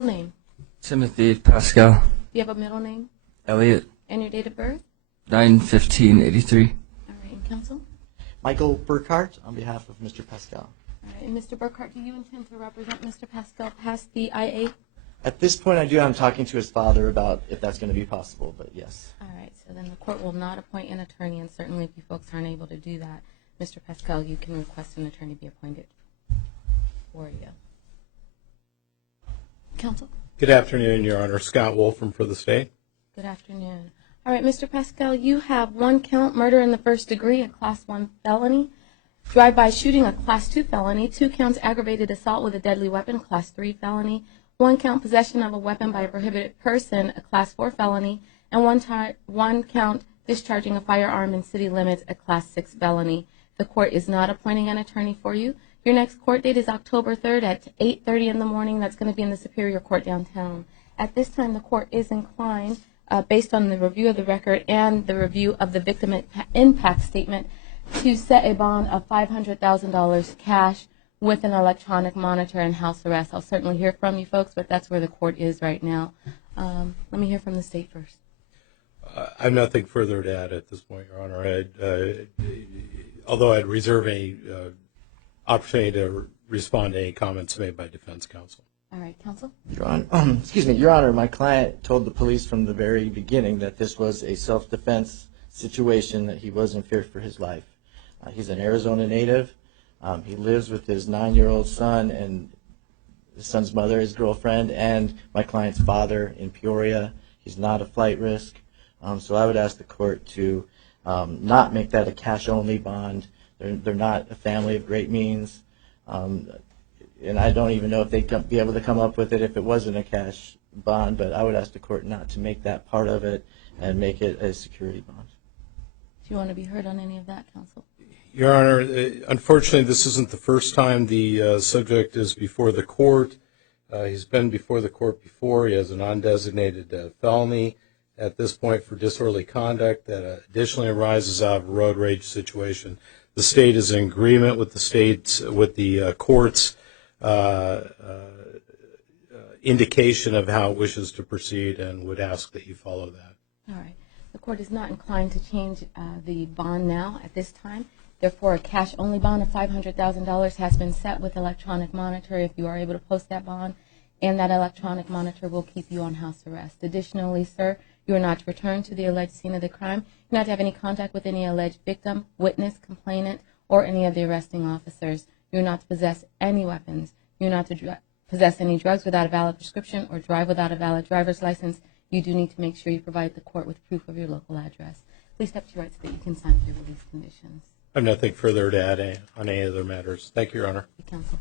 Name? Timothy Pascale. Do you have a middle name? Elliot. And your date of birth? 9/15/83. All right, and counsel? Michael Burkhart on behalf of Mr. Pascale. All right, and Mr. Burkhart, do you intend to represent Mr. Pascale past the IA? At this point, I do. I'm talking to his father about if that's going to be possible, but yes. All right, so then the court will not appoint an attorney, and certainly if you folks aren't able to do that, Mr. Pascale, you can request an attorney be appointed for you. Counsel? Good afternoon, Your Honor. Scott Wolfram for the state. Good afternoon. All right, Mr. Pascale, you have one count, murder in the first degree, a Class 1 felony, drive-by shooting, a Class 2 felony, 2 counts aggravated assault with a deadly weapon, Class 3 felony, 1 count possession of a weapon by a prohibited person, a Class 4 felony, and 1 count discharging a firearm in city limits, a Class 6 felony. The court is not appointing an attorney for you. Your next court date is October 3rd at 8:30 in the morning. That's going to be in the Superior Court downtown. At this time, the court is inclined, based on the review of the record and the review of the victim impact statement, to set a bond of $500,000 cash with an electronic monitor and house arrest. I'll certainly hear from you folks, but that's where the court is right now. Let me hear from the state first. I have nothing further to add at this point, Your Honor. Although I'd reserve any opportunity to respond to any comments made by defense counsel. All right, counsel? Your Honor, Your Honor, my client told the police from the very beginning that this was a self-defense situation, that he was in fear for his life. He's an Arizona native. He lives with his 9-year-old son and his son's mother, his girlfriend, and my client's father in Peoria. He's not a flight risk. So I would ask the court to not make that a cash-only bond. They're not a family of great means. And I don't even know if they'd be able to come up with it if it wasn't a cash bond, but I would ask the court not to make that part of it and make it a security bond. Do you want to be heard on any of that, counsel? Your Honor, unfortunately, this isn't the first time the subject is before the court. He's been before the court before. He has a non-designated felony at this point for disorderly conduct that additionally arises out of a road rage situation. The state is in agreement with the court's indication of how it wishes to proceed and would ask that you follow that. All right. The court is not inclined to change the bond now at this time. Therefore, a cash-only bond of $500,000 has been set with electronic monitor if you are able to post that bond, and that electronic monitor will keep you on house arrest. Additionally, sir, you are not to return to the alleged scene of the crime. You're not to have any contact with any alleged victim, witness, complainant, or any of the arresting officers. You're not to possess any weapons. You're not to possess any drugs without a valid prescription or drive without a valid driver's license. You do need to make sure you provide the court with proof of your local address. Please step to your right so that you can sign for your release conditions. I have nothing further to add on any other matters. Thank you, Your Honor. Counsel.